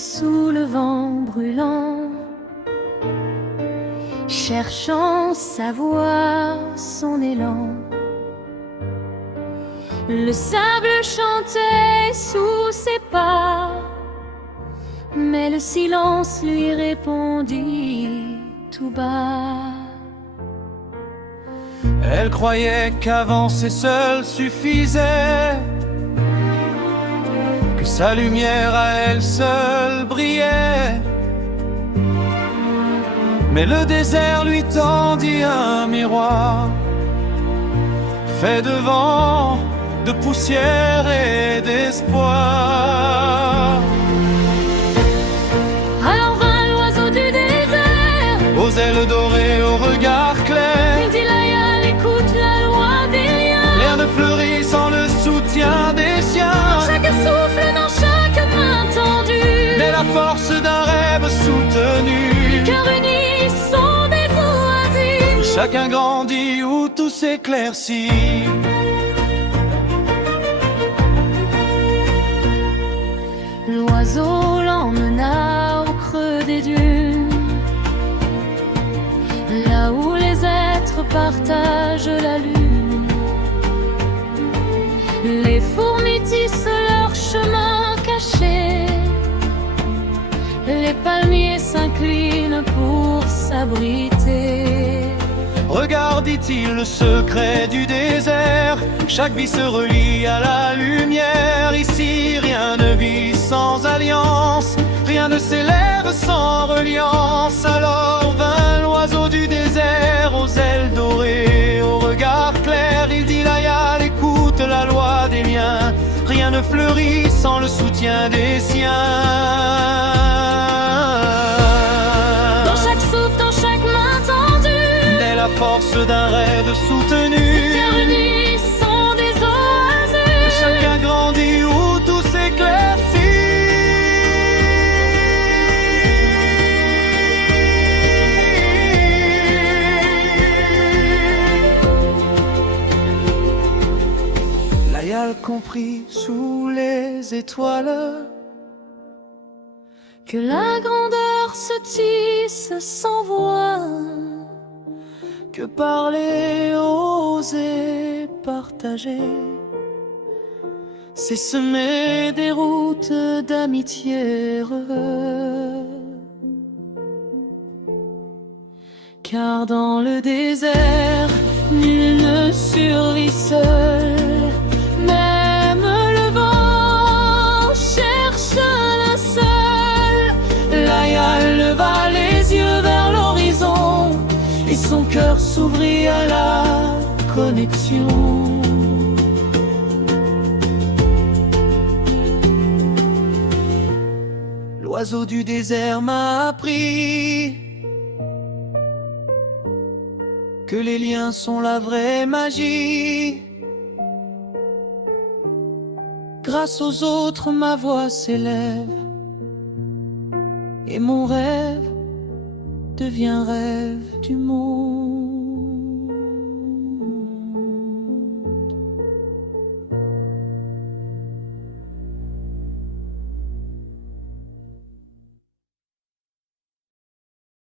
sous le vent brûlant, cherchant sa voix, son élan. Le sable chantait sous ses pas, mais le silence lui répondit tout bas. Elle croyait qu'avancer seule suffisait, que sa lumière à elle seule brillait. Mais le désert lui tendit un miroir, fait de vent, de poussière et d'espoir. Alors vint l'oiseau du désert, aux ailes dorées, au regard clair. il dit Layal, écoute la loi des liens. Rien ne fleurit sans le soutien des siens. Dans chaque souffle, dans chaque main tendue, Dès la force d'un rêve soutenu, cœurs unis sont des oasis. chacun grandit où tout s'éclaircit. L'oiseau l'emmena au creux des dunes, là où les êtres partagent la lune. Les fourmis tissent leur chemin caché, les palmiers s'inclinent pour s'abriter. Regarde, dit-il, le secret du désert. Chaque vie se relie à la lumière. Ici, rien ne vit sans alliance, rien ne s'élève sans reliance. Alors vint l'oiseau du désert, aux ailes dorées, au regard clair. Il dit Layal, écoute la loi des liens. Rien ne fleurit sans le soutien des siens. Dans chaque souffle, dans chaque main tendue, Dès la force d'un rêve soutenu, cœurs unis sont des oasis. chacun grandit où tout s'éclaircit. Layal comprit sous les étoiles Que la grandeur se tisse sans voix, que parler, oser, partager, c'est semer des routes d'amitié heureuse. car dans le désert, nul ne survit seul. Même le vent cherche linceul. Layal leva les yeux vers l'horizon Et son cœur s'ouvrit à la connexion. L'oiseau du désert m'a appris que les liens sont la vraie magie. Grâce aux autres, ma voix s'élève et mon rêve devient rêve du monde.